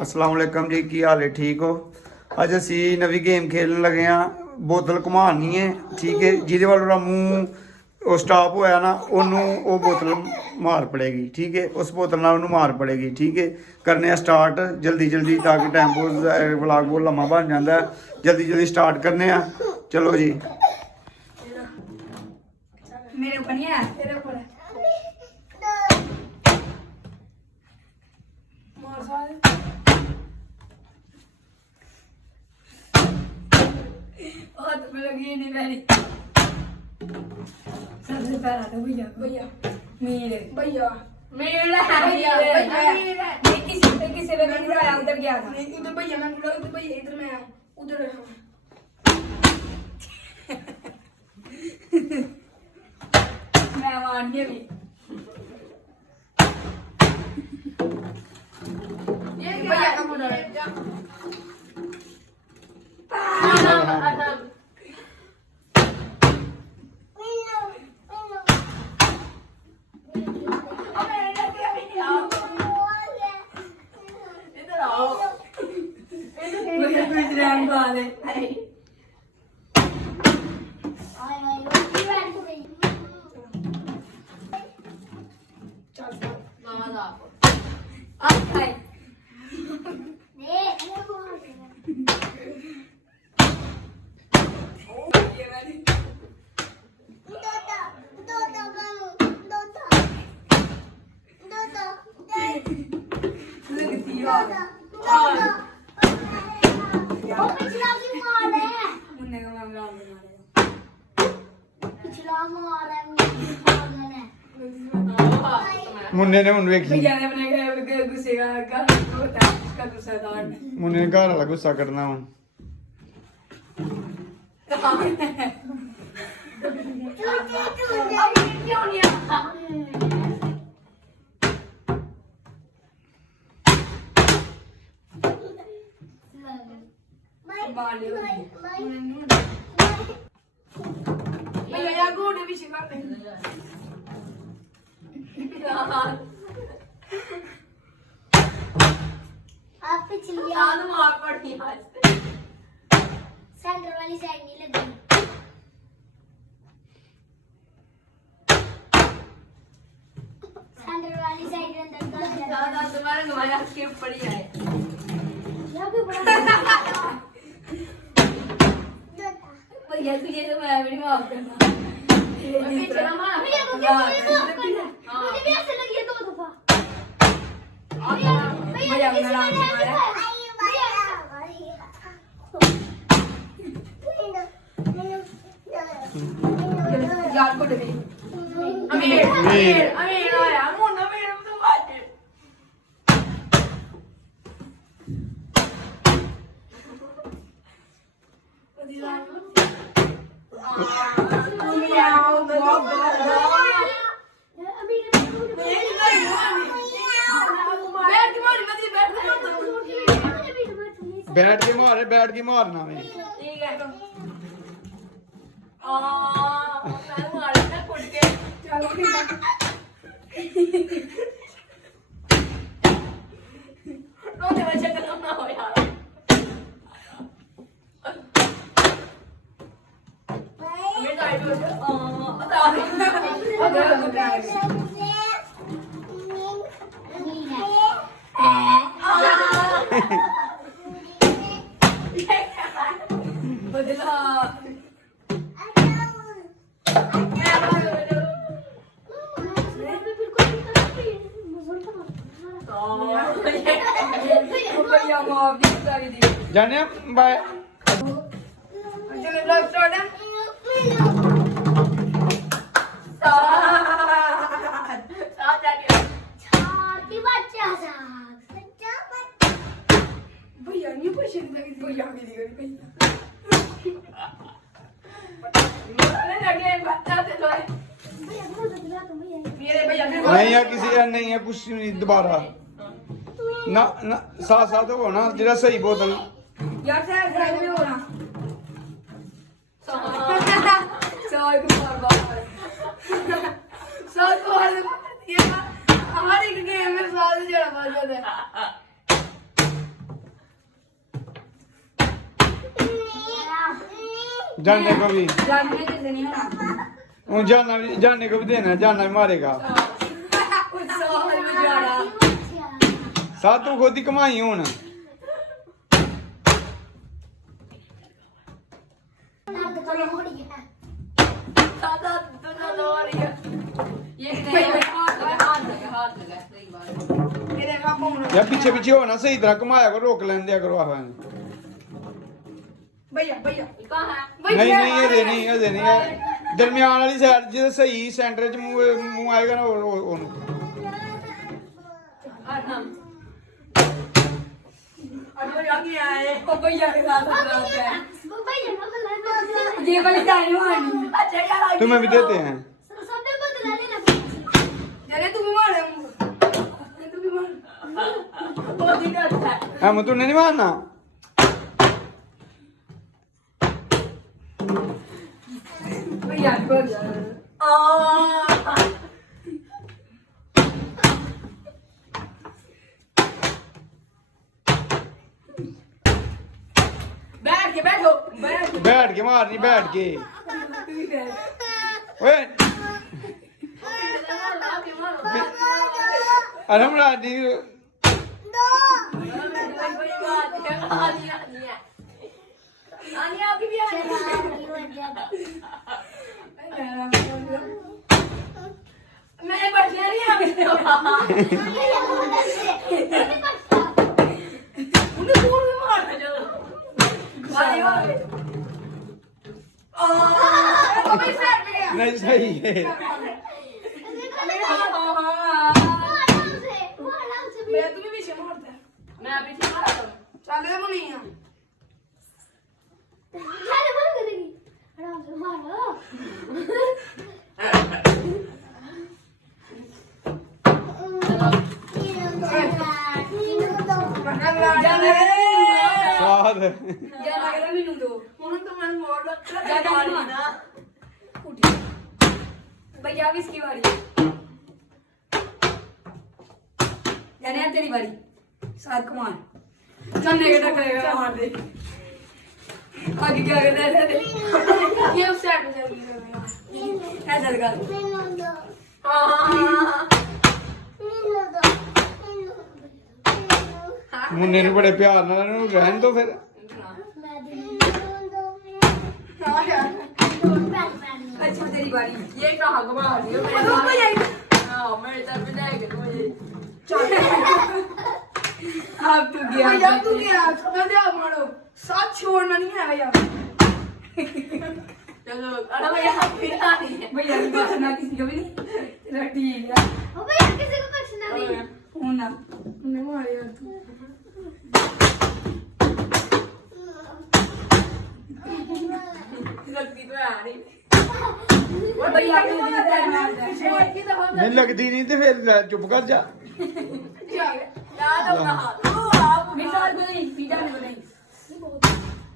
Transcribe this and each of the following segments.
अस्सलाम वालेकुम जी, की हाल है? ठीक हो? अज असी नवी गेम खेलन लगे हाँ। बोतल घुमानी है, ठीक है। जिहदे वाल मूँह स्टाप होया ना ओनू वो बोतल मार पड़ेगी, ठीक है। उस बोतल नाल ओनू मार पड़ेगी, ठीक है। करने स्टार्ट जल्दी जल्दी ताकि टाइम बहुत व्लॉग बहुत लम्मा बन जाता है। जल्दी जल्दी स्टार्ट करने चलो जी। मेरे ऊपर नहीं है, तेरे ऊपर है। मार साल हाथ में लगी नहीं मेरी। सबसे पहला तो भैया भैया मेरे भैया मेरा भैया भैया मैं किसी ने नहीं आया, उधर गया था। नहीं उधर भैया मैं बोला उधर भैया इधर मैं आया उधर मैं मारने भी ये भैया का मुंडा है। मुन्ने ने मुन्ने वेखी भैया ने अपने गुस्से का होता है उसका गुस्सा दान मुन्ने ने घर वाला गुस्सा करना हूँ। क्यों नहीं आता भैया यार गोड़े भी शिकार नहीं आप पिछली आलू मार पड़ी आज सेंटर वाली साइड नहीं लगी। सेंटर वाली साइड अंदर का दादा तुम्हारे घुमाया के ऊपर ही आए यहाँ भी बड़ा भैया तुझे तो मैं भी माफ करना पीछे ना मार भैया को कैसे माफ करना? मुझे भी ऐसे लगी है 2 दफा। भैया किसी मेरा ने मारा यार को दे अमीर अमीर अमीर आया मुन्ना मेरे तो बात बैठ के मारे, बैठ के मारना में ठीक है मैं मार ना कुट के चलो ठीक है रोते बच्चे खत्म ना हो यार मैं साइड में बदला भैया माफ दी सारी दी जाने बाय। चलो ब्लॉग स्टार्ट है साथ जाके छाती बच्चा सा बच्चा बच्चा भैया नहीं पूछे भैया भी दी गई अरे लगे बच्चा से तो भैया को दिला तुम भैया मेरे भैया भी नहीं है किसी का नहीं है कुछ नहीं दोबारा ना ना साथ साथ हो ना जरा सही बोतल यार साइड में हो ना सॉरी बार बार सॉरी बार ये हमारे गेम में साल जरा बात है जानने को भी जानने जैसे नहीं होना वो जानने को भी देना जानना भी मारेगा साथ तू खुद ही कमाई हूं या पीछे पीछे हो ना सही तरह कमाया करो रोक लेने दिया करो आप भैया भैया नहीं नहीं ये नहीं है दरमियान वाली साइड जिसे सही सेंटर च मुंह आएगा ना वो ये वाली दानी तुम्हें भी देते हैं तू भी मार हम तूने नहीं मारना भैया बैठ के मारनी बैठ के ओए अरमरानी मैं बढ़िया नहीं नहीं सही है तुम्हें पीछे मारता मैं पीछे मारा चल रे मुनिया स्वाद भैया अब इसकी बारी जाने तेरी बारी सात कुमार चलने के टकरेगा मार दे आगे क्या करना है ये उस साइड पे चल ऐसा लगा मुन्ने ने बड़े प्यार नाल रहन दो फिर अच्छा तेरी बारी ये कहाँ घुमा रही हो मेरे तरफ भी जाएगा मुझे अब तू गया मैं दे मारो साथ छोड़ना नहीं है भैया चलो अरे भैया फिर आ रही है भैया की बात ना किसी को भी नहीं चलो ठीक है भैया किसी को कुछ ना नहीं होना नहीं मारे यार तू लगती तो आ रही भैया की नहीं लगती नहीं तो फिर चुप कर जा याद होगा मिसाल को नहीं सीधा नहीं नहीं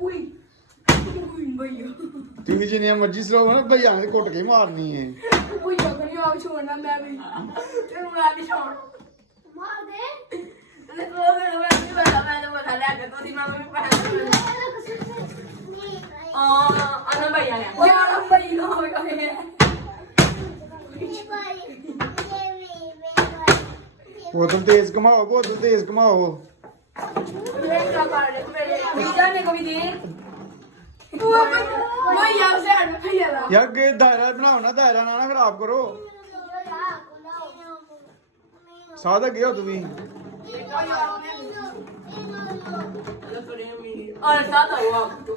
उई भैया टीवी जिन्नी मर्जी स्लो ना भैया ने घुट के मारनी है कोई जगह नहीं आओ छोड़ना मैं भी फिर मैं भी छोड़ मार दे मैं तो बता ले के तो दी मां में पहन अना भैया ने यार भैया हो गए बोतल तेज घुमाओ ये क्या कर रहे मेरे जाने को भी दे भैया से हट भैया यार के दायरा बनाओ ना दायरा ना खराब करो सादा गया तू भी और साथ हुआ तो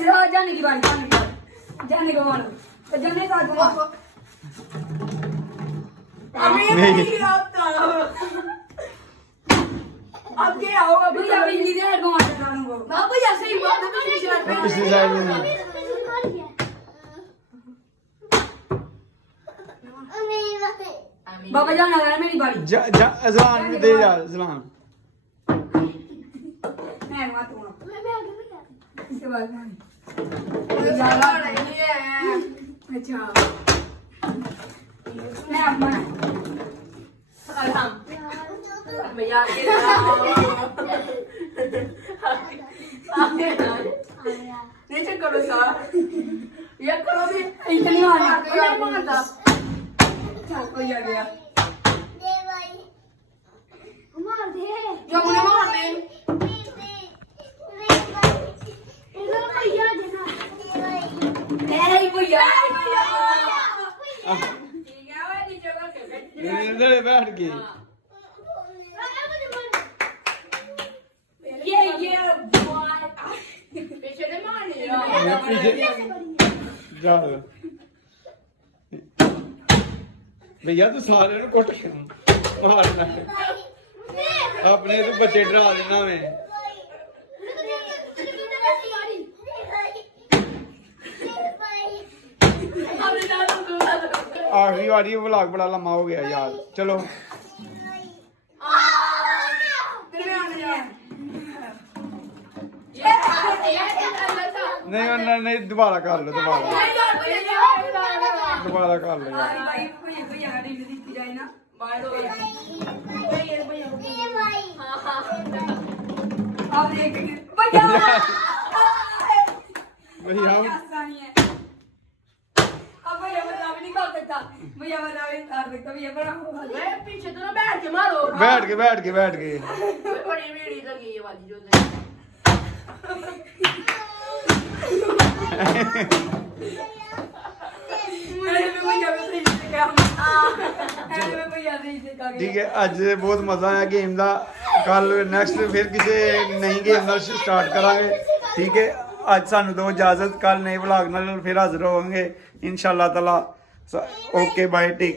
चलो जाने की बारी जाने को मानो तो जाने का तुम नहीं अब क्या होगा भैया बिजली दे को मार डालूंगा बाबू या सही बात है पिछली साइड में बाबा जाना है मेरी बारी अजलान में दे जा अजलान मैं मारूंगा मैं भी आगे नहीं इसके बाद में अच्छा मैं अपना मजा आ गया नीचे करो सारा ये करो भी इतनी मारना कोई आ गया मार दे जो मुझे मार दे इधर भैया देना तेरा ही भैया अंदर बैठ गई ये पीछे नहीं मारनी जा भैया तू सारे ਨੂੰ ਕੁੱਟ ਕੇ ਮਾਰਨਾ ਆਪਣੇ ਤੂੰ ਬੱਚੇ ਡਰਾ ਦੇਣਾ ਮੈਂ आखिरी बारी व्लॉग बड़ा लंबा हो गया यार चलो नहीं दोबारा कर लो दोबारा कर लो यार भैया पीछे तो बैठ के मारो बैठ के बड़ी मेरी लगी ये वाली जो ठीक है ਅੱਜ बहुत मजा आया गेम ਦਾ ਕੱਲ ਨੈਕਸਟ ਫਿਰ ਕਿਸੇ ਨਈ ਗੇਮ ਨਾਲ ਸਟਾਰਟ ਕਰਾਂਗੇ ਠੀਕ ਹੈ ਅੱਜ ਸਾਨੂੰ ਦੋ ਇਜਾਜ਼ਤ ਕੱਲ ਨਏ ਵਲੌਗ ਨਾਲ ਫਿਰ ਹਾਜ਼ਰ ਹੋਵਾਂਗੇ ਇਨਸ਼ਾਅੱਲਾ ਤਾਲਾ ਓਕੇ ਬਾਏ ਟੇਕ